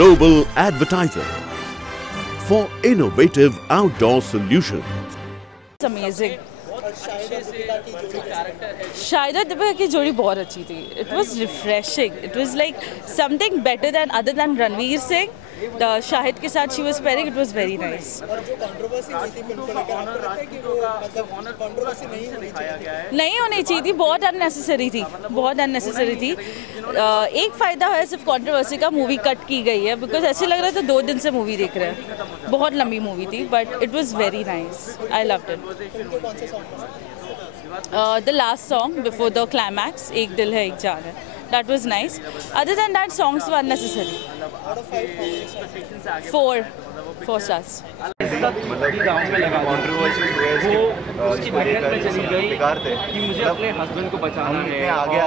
global advertiser for innovative outdoor solutions. It's amazing. Shahida Deepika की जोड़ी बहुत अच्छी थी. It was refreshing. It was like something better than other than Ranveer Singh. The Shahid के साथ she was pairing. It was very nice. और जो controversy हुई थी फिल्म को लेकर, आपको लगता है कि वो मतलब कंट्रोवर्सी नहीं होनी चाहिए? नहीं होनी चाहिए थी. बहुत अननेसेसरी थी. बहुत अननेसेसरी थी. एक फ़ायदा है सिर्फ कंट्रोवर्सी का, मूवी कट की गई है. बिकॉज ऐसे लग रहा था 2 दिन से मूवी देख रहे हैं. बहुत लंबी मूवी थी but it was very nice. I loved it. The last song before the climax, एक दिल है एक जान है. That was nice. Other than that, songs were unnecessary. 4 stars. बेकार थे कि मुझे अपने हस्बैंड को बचाना है. आगे आ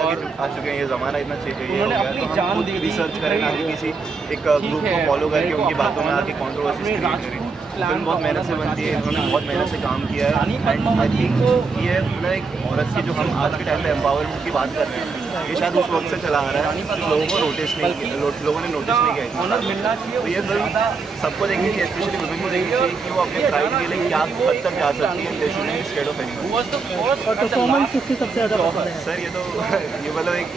चुके हैं. ये ज़माना इतना चाहिए. उन्होंने अपनी जान दी. रिसर्च करें, आगे किसी एक ग्रुप को फॉलो करके उनकी बातों में आके कंट्रोवर्सी क्रिएट करें. फिल्म बहुत मेहनत से बनती है. इन्होंने बहुत मेहनत से काम किया है. एंड आई थिंक ये मतलब एक औरत की जो हम आज के टाइम में एम्पावरमेंट की बात कर रहे हैं, ये शायद उस वक्त से चला आ रहा है. लोगों को नोटिस नहीं किया, लोगों ने नोटिस नहीं किया. तो ये फिल्म सबको देखनी चाहिए, स्पेशली वुमेन को देखनी चाहिए कि वो अपने प्राइड के लिए क्या हद तक जा सकती है. They should not be scared of anyone. Performance किसकी सबसे ज़्यादा पसंद है? सर ये तो ये मतलब एक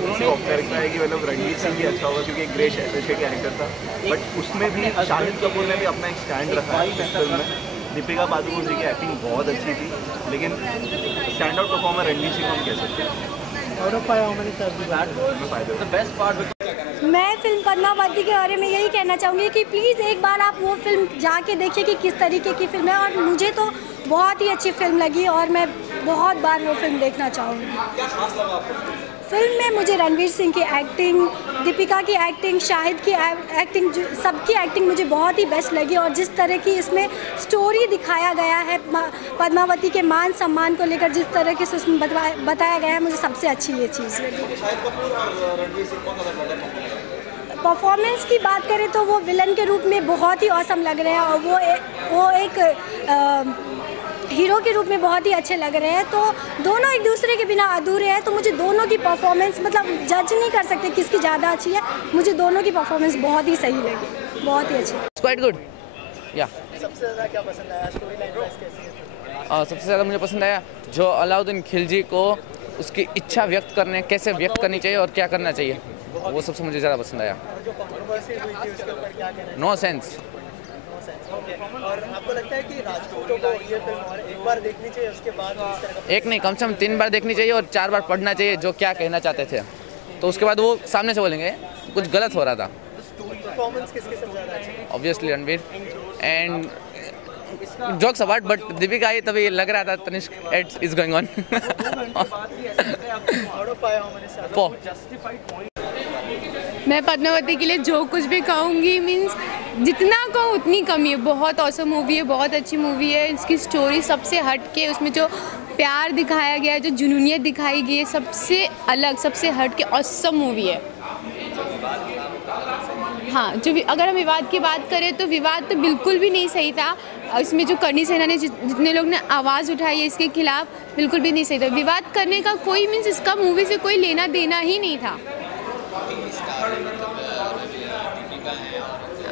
कैरेक्टर है कि मतलब रणवीर सिंह भी अच्छा होगा क्योंकि एक ग्रे शेड कैरेक्टर था. बट उसमें भी शाहिद कपूर ने भी अपना एक स्टैंड रखा है इस फिल्म में. दीपिका पादुकोण जी की एक्टिंग बहुत अच्छी थी, लेकिन stand out performer Ranveer Singh हम कह सकते हैं. मैं फिल्म पद्मावती के बारे में यही कहना चाहूँगी कि प्लीज़ एक बार आप वो फिल्म जाके देखिए कि किस तरीके की फ़िल्म है. और मुझे तो बहुत ही अच्छी फिल्म लगी और मैं बहुत बार वो फिल्म देखना चाहूँगी. फिल्म में मुझे रणवीर सिंह की एक्टिंग, दीपिका की एक्टिंग, शाहिद की एक्टिंग, सबकी एक्टिंग मुझे बहुत ही बेस्ट लगी. और जिस तरह की इसमें स्टोरी दिखाया गया है पद्मावती के मान सम्मान को लेकर, जिस तरह के उसमें बताया गया है, मुझे सबसे अच्छी ये चीज़ लगी. परफॉर्मेंस की बात करें तो वो विलन के रूप में बहुत ही औसम लग रहे हैं और वो एक हीरो के रूप में बहुत ही अच्छे लग रहे हैं. तो दोनों एक दूसरे के बिना अधूरे हैं. तो मुझे दोनों की परफॉर्मेंस मतलब जज नहीं कर सकते किसकी ज़्यादा अच्छी है. मुझे दोनों की परफॉर्मेंस बहुत ही सही लगी, बहुत ही अच्छी. Quite good. या सबसे ज़्यादा क्या पसंद आया? स्टोरी लाइन वाइज कैसी है? सबसे ज़्यादा मुझे पसंद आया जो अलाउद्दीन खिलजी को उसकी इच्छा व्यक्त करने, कैसे व्यक्त करनी चाहिए और क्या करना चाहिए, वो सबसे मुझे ज़्यादा पसंद आया. जो कंट्रोवर्सी हुई थी उसके ऊपर क्या कहना है? No sense. और आपको लगता है कि राजपूतों को ये फिल्म और एक बार देखनी चाहिए, उसके बाद इस तरह का एक नहीं, कम से कम 3 बार देखनी चाहिए और 4 बार पढ़ना चाहिए जो क्या कहना चाहते थे. तो उसके बाद वो सामने से बोलेंगे कुछ गलत हो रहा था. परफॉर्मेंस किसकी सबसे ज़्यादा अच्छी है? Obviously Ranveer. And jokes about but Deepika आई तभी लग रहा था Tanishq ads is going on. मैं पद्मावती के लिए जो कुछ भी कहूँगी मीन्स जितना कहूँ उतनी कमी है. बहुत औसम मूवी है, बहुत अच्छी मूवी है. इसकी स्टोरी सबसे हट के, उसमें जो प्यार दिखाया गया है, जो जुनूनियत दिखाई गई है, सबसे अलग, सबसे हट के औसम मूवी है. हाँ, जो अगर हम विवाद की बात करें तो विवाद तो बिल्कुल भी नहीं सही था. इसमें जो करणी सेना ने जितने लोग ने आवाज़ उठाई है इसके खिलाफ, बिल्कुल भी नहीं सही था. विवाद करने का कोई मीन्स इसका मूवी से कोई लेना देना ही नहीं था.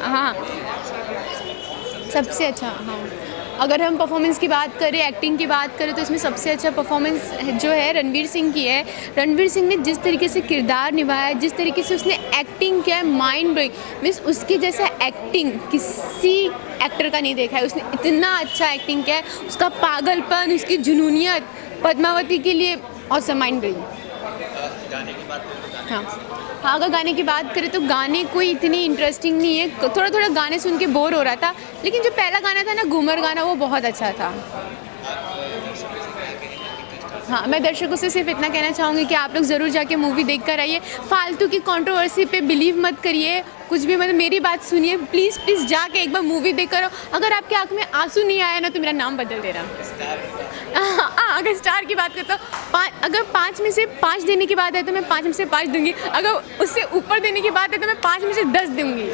हाँ, सबसे अच्छा. हाँ, अगर हम परफॉर्मेंस की बात करें, एक्टिंग की बात करें तो इसमें सबसे अच्छा परफॉर्मेंस जो है रणवीर सिंह की है. रणवीर सिंह ने जिस तरीके से किरदार निभाया, जिस तरीके से उसने एक्टिंग किया है, माइंड ब्लोइंग. मीन्स उसके जैसा एक्टिंग किसी एक्टर का नहीं देखा है. उसने इतना अच्छा एक्टिंग किया है. उसका पागलपन, उसकी जुनूनियत पद्मावती के लिए औसम, माइंड ब्लोइंग. हाँ, अगर गाने की बात करें तो गाने कोई इतनी इंटरेस्टिंग नहीं है. थोड़ा थोड़ा गाने सुन के बोर हो रहा था. लेकिन जो पहला गाना था ना, घूमर गाना, वो बहुत अच्छा था. हाँ, मैं दर्शकों से सिर्फ इतना कहना चाहूँगी कि आप लोग ज़रूर जाके मूवी देख कर आइए. फालतू की कंट्रोवर्सी पे बिलीव मत करिए, कुछ भी मतलब मेरी बात सुनिए. प्लीज़ प्लीज़ जाके एक बार मूवी देख कर. अगर आपके आँख में आंसू नहीं आया ना तो मेरा नाम बदल देना. अगर स्टार की बात करता हूँ, अगर 5 में से 5 देने की बात है तो मैं 5 में से 5 दूंगी. अगर उससे ऊपर देने की बात है तो मैं 5 में से 10 दूंगी.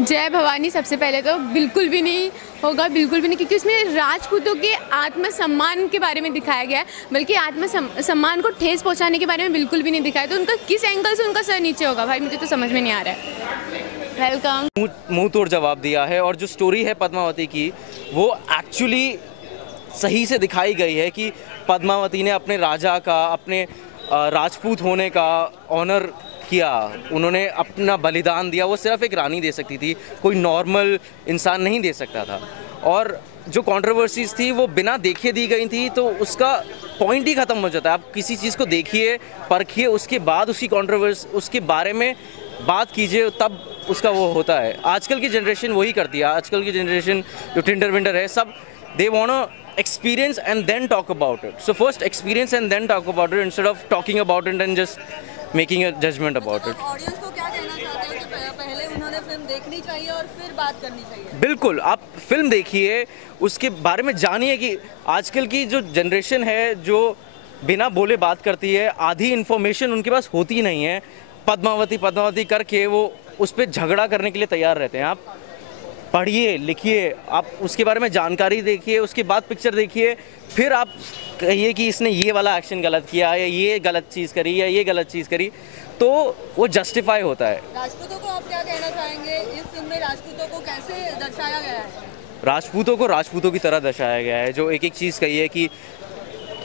जय भवानी सबसे पहले तो बिल्कुल भी नहीं. होगा, बिल्कुल भी नहीं, क्योंकि उसमें राजपूतों के आत्मसम्मान के बारे में दिखाया गया है, बल्कि आत्मसम्मान को ठेस पहुंचाने के बारे में बिल्कुल भी नहीं दिखाया। तो उनका किस एंगल से उनका सर नीचे होगा भाई, मुझे तो समझ में नहीं आ रहा है। वेलकम। मुंह तोड़ जवाब दिया है, और जो स्टोरी है पद्मावती की वो एक्चुअली सही से दिखाई गई है कि पद्मावती ने अपने राजा का, अपने राजपूत होने का ऑनर किया, उन्होंने अपना बलिदान दिया। वो सिर्फ एक रानी दे सकती थी, कोई नॉर्मल इंसान नहीं दे सकता था। और जो कंट्रोवर्सीज थी वो बिना देखे दी गई थी, तो उसका पॉइंट ही ख़त्म हो जाता है। आप किसी चीज़ को देखिए, परखिए, उसके बाद उसकी कंट्रोवर्सी, उसके बारे में बात कीजिए, तब उसका वो होता है। आजकल की जनरेशन वही करती है। आजकल की जनरेशन जो टिंडर विंडर है, सब they want experience and then talk about it. So first experience and then talk about it instead of talking about it and just making a judgment about it. Audience को क्या कहना चाहते हो कि पहले उन्होंने फिल्म देखनी चाहिए और फिर बात करनी चाहिए? बिल्कुल, आप फिल्म देखिए, उसके बारे में जानिए कि आजकल की जो जनरेशन है जो बिना बोले बात करती है, आधी इन्फॉर्मेशन उनके पास होती नहीं है। पद्मावती करके वो उस पर झगड़ा करने के लिए तैयार रहते हैं। आप पढ़िए, लिखिए, आप उसके बारे में जानकारी देखिए, उसके बाद पिक्चर देखिए, फिर आप कहिए कि इसने ये वाला एक्शन गलत किया या ये गलत चीज़ करी या ये गलत चीज़ करी, तो वो जस्टिफाई होता है। राजपूतों को आप क्या कहना चाहेंगे? इस फिल्म में राजपूतों को कैसे दर्शाया गया है? राजपूतों को राजपूतों की तरह दर्शाया गया है। जो एक एक चीज़ कही है कि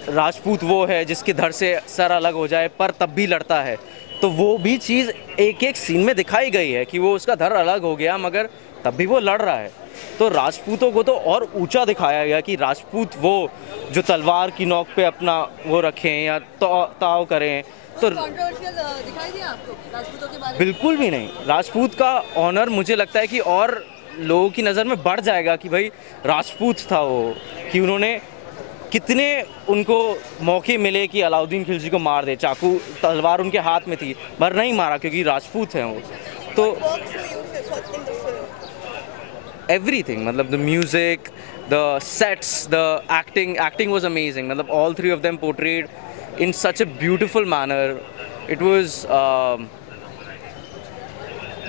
राजपूत वो है जिसके धड़ से सर अलग हो जाए पर तब भी लड़ता है, तो वो भी चीज़ एक एक सीन में दिखाई गई है कि वो उसका धड़ अलग हो गया मगर तब भी वो लड़ रहा है। तो राजपूतों को तो और ऊंचा दिखाया गया कि राजपूत वो जो तलवार की नोक पे अपना वो रखें या ताव करें। तो कंट्रोवर्शियल दिखाई दिया आपको राजपूतों के बारे में? बिल्कुल भी नहीं। राजपूत का ऑनर मुझे लगता है कि और लोगों की नज़र में बढ़ जाएगा कि भाई राजपूत था वो, कि उन्होंने कितने उनको मौके मिले कि अलाउद्दीन खिलजी को मार दे, चाकू तलवार उनके हाथ में थी पर नहीं मारा क्योंकि राजपूत हैं वो। तो everything, मतलब the music, the sets, the acting was amazing. मतलब all three of them portrayed in such a beautiful manner. It was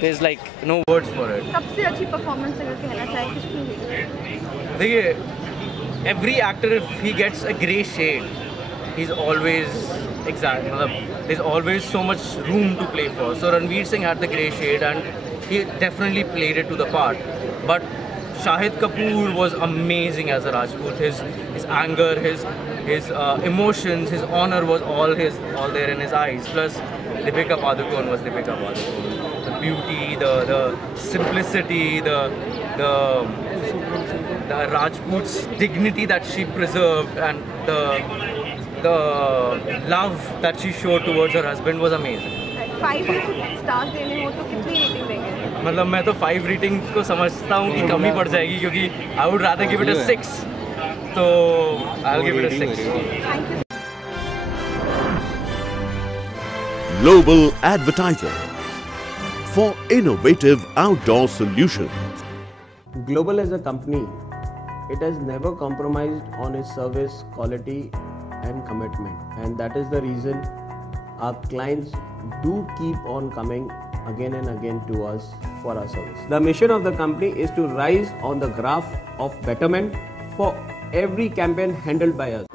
there's like no words for it. सबसे अच्छी परफॉर्मेंस अगर कहना चाहे किसकी? देखिए, every actor if he gets a grey shade, he's always exact. मतलब there's always so much room to play for. So Ranveer Singh had the grey shade and he definitely played it to the part. But Shahid Kapoor was amazing as a Rajput. His anger, his emotions, his honor was all there in his eyes. Plus Deepika Padukone was Deepika Padukone. The beauty, the simplicity, the Rajput's dignity that she preserved, and the love that she showed towards her husband was amazing. 5 stars देने हो तो कितनी rating देंगे? मतलब मैं तो 5 rating को समझता हूँ कि कम ही पड़ जाएगी, क्योंकि I would rather give it a 6, तो I will give it a 6. Global Advertiser for innovative outdoor solutions. Global as a company, it has never compromised on its service quality and commitment, and that is the reason our clients do keep on coming again and again to us for our service. The mission of the company is to rise on the graph of betterment for every campaign handled by us.